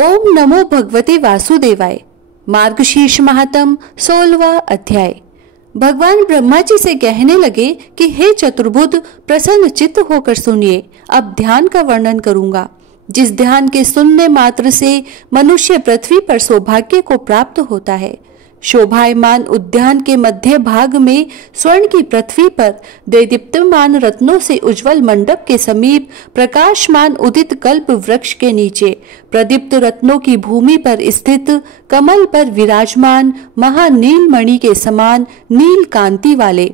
ओम नमो भगवते वासुदेवाय। मार्गशीर्ष महात्म 16वां अध्याय। भगवान ब्रह्मा जी से कहने लगे कि हे चतुर्भुज, प्रसन्न चित्त होकर सुनिए। अब ध्यान का वर्णन करूंगा, जिस ध्यान के सुनने मात्र से मनुष्य पृथ्वी पर सौभाग्य को प्राप्त होता है। शोभायमान उद्यान के मध्य भाग में स्वर्ण की पृथ्वी पर दैदीप्यमान रत्नों से उज्जवल मंडप के समीप प्रकाशमान उदित कल्प वृक्ष के नीचे प्रदीप्त रत्नों की भूमि पर स्थित कमल पर विराजमान महानील मणि के समान नील कांति वाले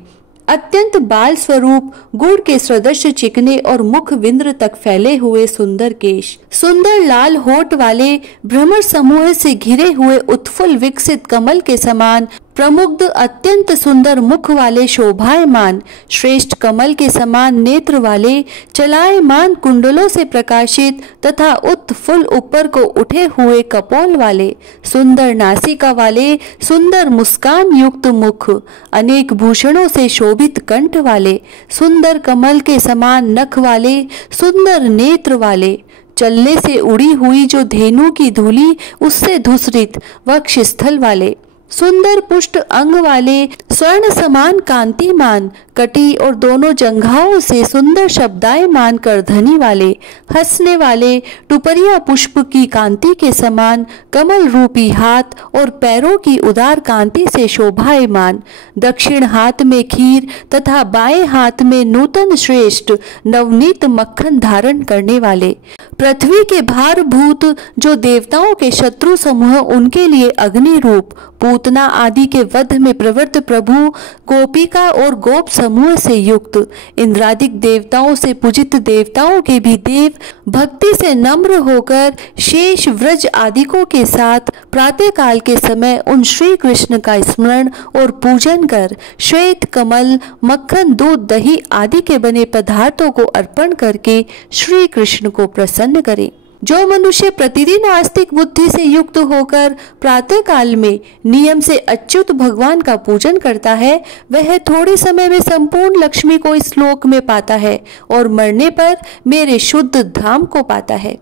अत्यंत बाल स्वरूप गुड़ के सदृश चिकने और मुख विंद्र तक फैले हुए सुंदर केश, सुंदर लाल होठ वाले भ्रमर समूह से घिरे हुए उत्फुल्ल विकसित कमल के समान प्रमुग्ध अत्यंत सुंदर मुख वाले शोभायमान श्रेष्ठ कमल के समान नेत्र वाले चलायमान कुंडलों से प्रकाशित तथा उत्फुल्ल ऊपर को उठे हुए कपोल वाले सुंदर नासिका वाले सुंदर मुस्कान युक्त मुख, अनेक भूषणों से शोभित कंठ वाले सुंदर कमल के समान नख वाले सुंदर नेत्र वाले, चलने से उड़ी हुई जो धेनु की धूली उससे धूसरित वक्षस्थल वाले, सुंदर पुष्ट अंग वाले स्वर्ण समान कांतिमान कटी और दोनों जंघाओं से सुंदर शब्दायमान करधनी वाले, हंसने वाले टुपरिया पुष्प की कांति के समान कमल रूपी हाथ और पैरों की उदार कांति से शोभायमान, दक्षिण हाथ में खीर तथा बाएं हाथ में नूतन श्रेष्ठ नवनीत मक्खन धारण करने वाले, पृथ्वी के भारभूत जो देवताओं के शत्रु समूह उनके लिए अग्नि रूप पूतना आदि के वध में प्रवृत्त प्रभु गोपिका और गोप समूह से युक्त, इंद्रादिक देवताओं से पूजित देवताओं के भी देव भक्ति से नम्र होकर शेष व्रज आदिकों के साथ प्रातः काल के समय उन श्री कृष्ण का स्मरण और पूजन कर श्वेत कमल मक्खन दूध दही आदि के बने पदार्थों को अर्पण करके श्री कृष्ण को प्रसन्न करें। जो मनुष्य प्रतिदिन आस्तिक बुद्धि से युक्त होकर प्रातः काल में नियम से अच्युत भगवान का पूजन करता है, वह थोड़े समय में संपूर्ण लक्ष्मी को इस लोक में पाता है और मरने पर मेरे शुद्ध धाम को पाता है।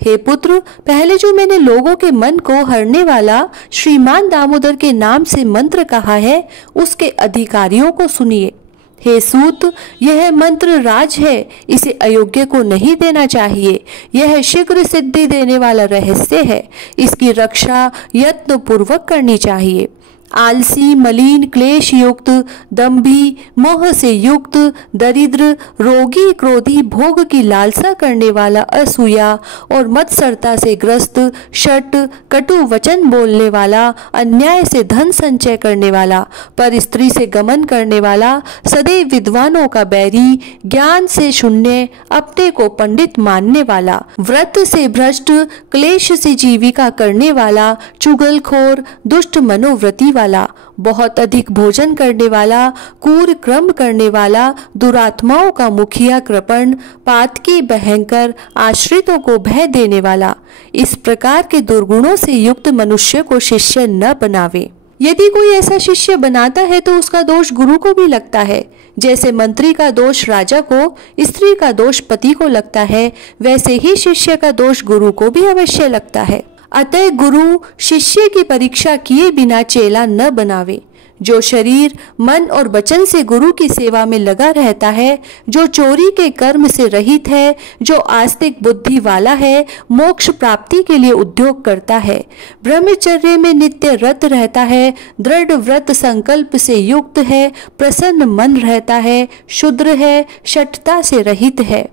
हे पुत्र, पहले जो मैंने लोगों के मन को हरने वाला श्रीमान दामोदर के नाम से मंत्र कहा है, उसके अधिकारियों को सुनिए। हे सूत, यह मंत्र राज है, इसे अयोग्य को नहीं देना चाहिए। यह शीघ्र सिद्धि देने वाला रहस्य है, इसकी रक्षा यत्न पूर्वक करनी चाहिए। आलसी मलिन क्लेश युक्त दंभी मोह से युक्त दरिद्र रोगी क्रोधी भोग की लालसा करने वाला असूया और मत्सरता से ग्रस्त शट कटु वचन बोलने वाला अन्याय से धन संचय करने वाला पर स्त्री से गमन करने वाला सदैव विद्वानों का बैरी ज्ञान से शून्य अपने को पंडित मानने वाला व्रत से भ्रष्ट क्लेश से जीविका करने वाला चुगलखोर दुष्ट मनोवृत्ति वाला बहुत अधिक भोजन करने वाला कूर क्रम करने वाला दुरात्माओं का मुखिया कृपण पातकी भयंकर आश्रितों को भय देने वाला, इस प्रकार के दुर्गुणों से युक्त मनुष्य को शिष्य न बनावे। यदि कोई ऐसा शिष्य बनाता है तो उसका दोष गुरु को भी लगता है। जैसे मंत्री का दोष राजा को, स्त्री का दोष पति को लगता है, वैसे ही शिष्य का दोष गुरु को भी अवश्य लगता है। अतः गुरु शिष्य की परीक्षा किए बिना चेला न बनावे। जो शरीर मन और वचन से गुरु की सेवा में लगा रहता है, जो चोरी के कर्म से रहित है, जो आस्तिक बुद्धि वाला है, मोक्ष प्राप्ति के लिए उद्योग करता है, ब्रह्मचर्य में नित्य रत रहता है, दृढ़ व्रत संकल्प से युक्त है, प्रसन्न मन रहता है, शुद्र है, शठता से रहित है,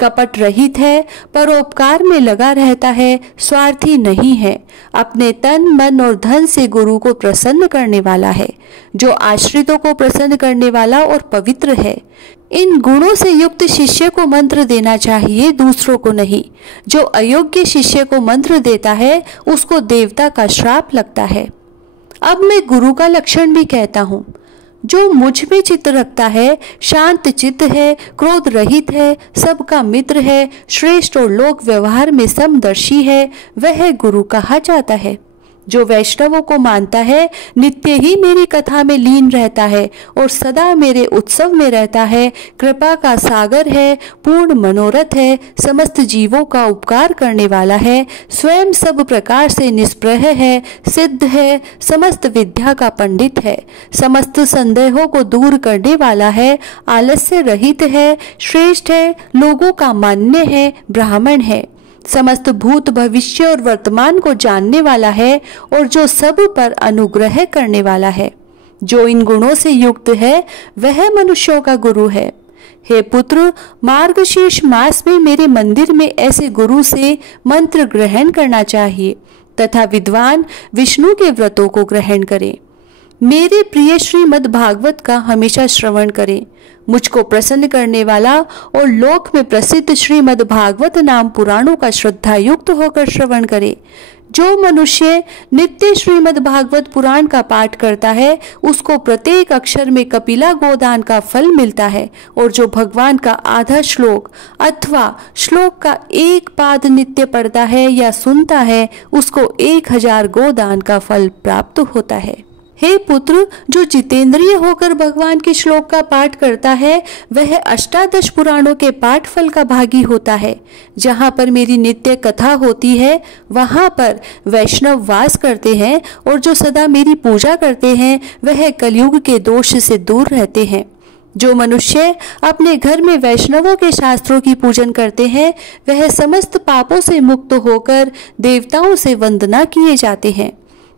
कपट रहित है, परोपकार में लगा रहता है, स्वार्थी नहीं है, अपने तन मन और धन से गुरु को प्रसन्न करने वाला है, जो आश्रितों को प्रसन्न करने वाला और पवित्र है। इन गुणों से युक्त शिष्य को मंत्र देना चाहिए, दूसरों को नहीं। जो अयोग्य शिष्य को मंत्र देता है, उसको देवता का श्राप लगता है। अब मैं गुरु का लक्षण भी कहता हूँ। जो मुझ में चित्त रखता है, शांत चित्त है, क्रोध रहित है, सबका मित्र है, श्रेष्ठ और लोक व्यवहार में समदर्शी है, वह गुरु कहा जाता है। जो वैष्णवों को मानता है नित्य ही मेरी कथा में लीन रहता है और सदा मेरे उत्सव में रहता है, कृपा का सागर है, पूर्ण मनोरथ है, समस्त जीवों का उपकार करने वाला है, स्वयं सब प्रकार से निष्प्रह है, सिद्ध है, समस्त विद्या का पंडित है, समस्त संदेहों को दूर करने वाला है, आलस्य रहित है, श्रेष्ठ है, लोगों का मान्य है, ब्राह्मण है, समस्त भूत भविष्य और वर्तमान को जानने वाला है और जो सब पर अनुग्रह करने वाला है। जो इन गुणों से युक्त है वह मनुष्यों का गुरु है। हे पुत्र, मार्गशीर्ष मास में मेरे मंदिर में ऐसे गुरु से मंत्र ग्रहण करना चाहिए तथा विद्वान विष्णु के व्रतों को ग्रहण करें। मेरे प्रिय श्रीमद् भागवत का हमेशा श्रवण करें। मुझको प्रसन्न करने वाला और लोक में प्रसिद्ध श्रीमद् भागवत नाम पुराणों का श्रद्धा युक्त होकर श्रवण करे। जो मनुष्य नित्य श्रीमद् भागवत पुराण का पाठ करता है उसको प्रत्येक अक्षर में कपिला गोदान का फल मिलता है और जो भगवान का आधा श्लोक अथवा श्लोक का एक पाद नित्य पढ़ता है या सुनता है उसको 1000 गोदान का फल प्राप्त होता है। हे पुत्र, जो जितेंद्रिय होकर भगवान के श्लोक का पाठ करता है वह अष्टादश पुराणों के पाठ फल का भागी होता है। जहाँ पर मेरी नित्य कथा होती है वहाँ पर वैष्णव वास करते हैं और जो सदा मेरी पूजा करते हैं वह कलयुग के दोष से दूर रहते हैं। जो मनुष्य अपने घर में वैष्णवों के शास्त्रों की पूजन करते हैं वह समस्त पापों से मुक्त होकर देवताओं से वंदना किए जाते हैं।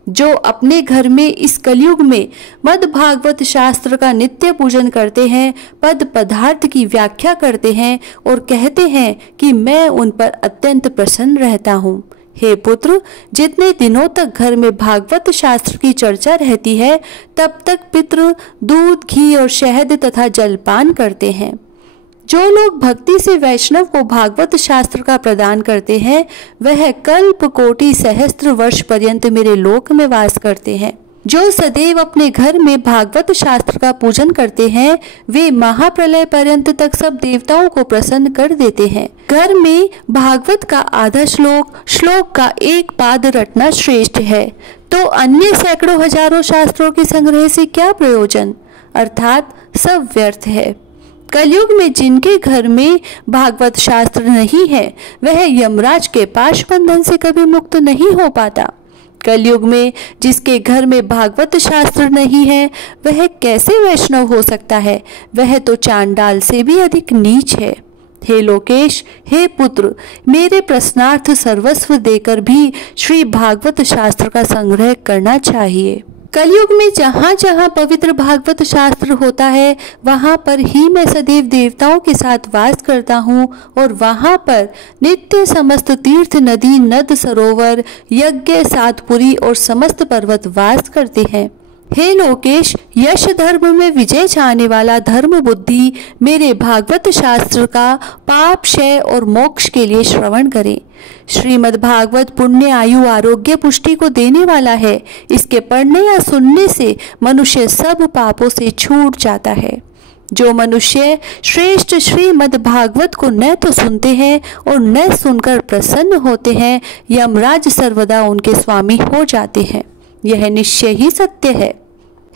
जो अपने घर में इस कलयुग में मद् भागवत शास्त्र का नित्य पूजन करते हैं, पद पदार्थ की व्याख्या करते हैं और कहते हैं कि मैं उन पर अत्यंत प्रसन्न रहता हूँ। हे पुत्र, जितने दिनों तक घर में भागवत शास्त्र की चर्चा रहती है तब तक पितृ दूध, घी और शहद तथा जलपान करते हैं। जो लोग भक्ति से वैष्णव को भागवत शास्त्र का प्रदान करते हैं वह कल्प कोटि सहस्त्र वर्ष पर्यंत मेरे लोक में वास करते हैं। जो सदैव अपने घर में भागवत शास्त्र का पूजन करते हैं वे महाप्रलय पर्यंत तक सब देवताओं को प्रसन्न कर देते हैं। घर में भागवत का आधा श्लोक का एक पाद रटना श्रेष्ठ है, तो अन्य सैकड़ों हजारों शास्त्रों के संग्रह से क्या प्रयोजन, अर्थात सब व्यर्थ है। कलयुग में जिनके घर में भागवत शास्त्र नहीं है वह यमराज के पाश बंधन से कभी मुक्त नहीं हो पाता। कलयुग में जिसके घर में भागवत शास्त्र नहीं है वह कैसे वैष्णव हो सकता है, वह तो चांडाल से भी अधिक नीच है। हे लोकेश, हे पुत्र, मेरे प्रश्नार्थ सर्वस्व देकर भी श्री भागवत शास्त्र का संग्रह करना चाहिए। कलयुग में जहाँ जहाँ पवित्र भागवत शास्त्र होता है वहाँ पर ही मैं सदैव देवताओं के साथ वास करता हूँ और वहाँ पर नित्य समस्त तीर्थ, नदी, नद, सरोवर, यज्ञ, सातपुरी और समस्त पर्वत वास करते हैं। हे लोकेश, यश धर्म में विजय चाहने वाला धर्म बुद्धि मेरे भागवत शास्त्र का पाप, क्षय और मोक्ष के लिए श्रवण करे। श्रीमद् भागवत पुण्य, आयु, आरोग्य, पुष्टि को देने वाला है। इसके पढ़ने या सुनने से मनुष्य सब पापों से छूट जाता है। जो मनुष्य श्रेष्ठ श्रीमद् भागवत को न तो सुनते हैं और न सुनकर प्रसन्न होते हैं, यमराज सर्वदा उनके स्वामी हो जाते हैं। यह निश्चय ही सत्य है।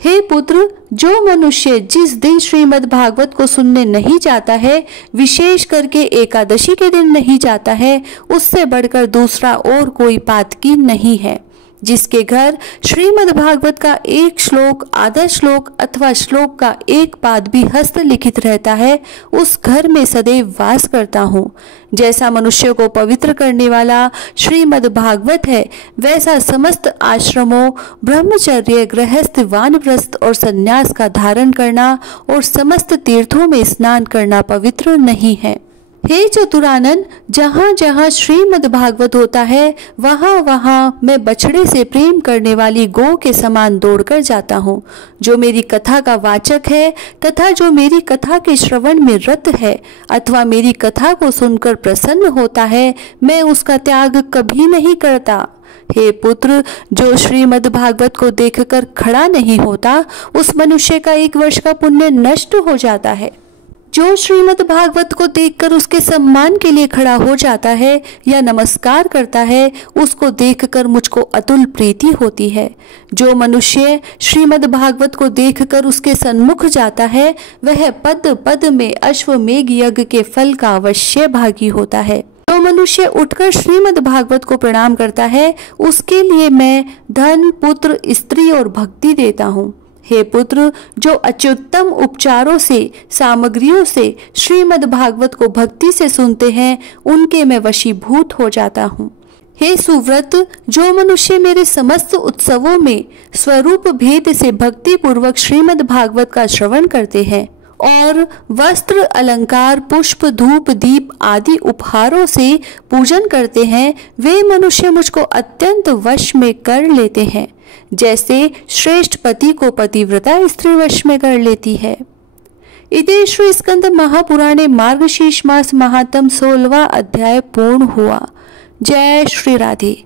हे पुत्र, जो मनुष्य जिस दिन श्रीमद् भागवत को सुनने नहीं जाता है, विशेष करके एकादशी के दिन नहीं जाता है, उससे बढ़कर दूसरा और कोई पातकी नहीं है। जिसके घर श्रीमद् भागवत का एक श्लोक, आधा श्लोक अथवा श्लोक का एक पाद भी हस्तलिखित रहता है उस घर में सदैव वास करता हूँ। जैसा मनुष्य को पवित्र करने वाला श्रीमद् भागवत है वैसा समस्त आश्रमों, ब्रह्मचर्य, गृहस्थ, वानप्रस्थ और संन्यास का धारण करना और समस्त तीर्थों में स्नान करना पवित्र नहीं है। हे चतुरानन, जहाँ जहाँ श्रीमद् भागवत होता है वहाँ वहाँ मैं बछड़े से प्रेम करने वाली गौ के समान दौड़कर जाता हूँ। जो मेरी कथा का वाचक है तथा जो मेरी कथा के श्रवण में रत है अथवा मेरी कथा को सुनकर प्रसन्न होता है, मैं उसका त्याग कभी नहीं करता। हे पुत्र, जो श्रीमद् भागवत को देखकर खड़ा नहीं होता उस मनुष्य का 1 वर्ष का पुण्य नष्ट हो जाता है। जो श्रीमद् भागवत को देखकर उसके सम्मान के लिए खड़ा हो जाता है या नमस्कार करता है, उसको देखकर मुझको अतुल प्रीति होती है। जो मनुष्य श्रीमद् भागवत को देखकर उसके सन्मुख जाता है, वह पद पद में अश्वमेघ यज्ञ के फल का अवश्य भागी होता है। जो मनुष्य उठकर श्रीमद् भागवत को प्रणाम करता है, उसके लिए मैं धन, पुत्र, स्त्री और भक्ति देता हूँ। हे पुत्र, जो अत्युत्तम उपचारों से, सामग्रियों से श्रीमद् भागवत को भक्ति से सुनते हैं, उनके मैं वशीभूत हो जाता हूँ। हे सुव्रत, जो मनुष्य मेरे समस्त उत्सवों में स्वरूप भेद से भक्ति पूर्वक श्रीमद् भागवत का श्रवण करते हैं और वस्त्र, अलंकार, पुष्प, धूप, दीप आदि उपहारों से पूजन करते हैं, वे मनुष्य मुझको अत्यंत वश में कर लेते हैं, जैसे श्रेष्ठ पति को पतिव्रता स्त्री वश में कर लेती है। इति श्री स्कंद महापुराणे मार्गशीर्ष मास महात्म 16वां अध्याय पूर्ण हुआ। जय श्री राधे।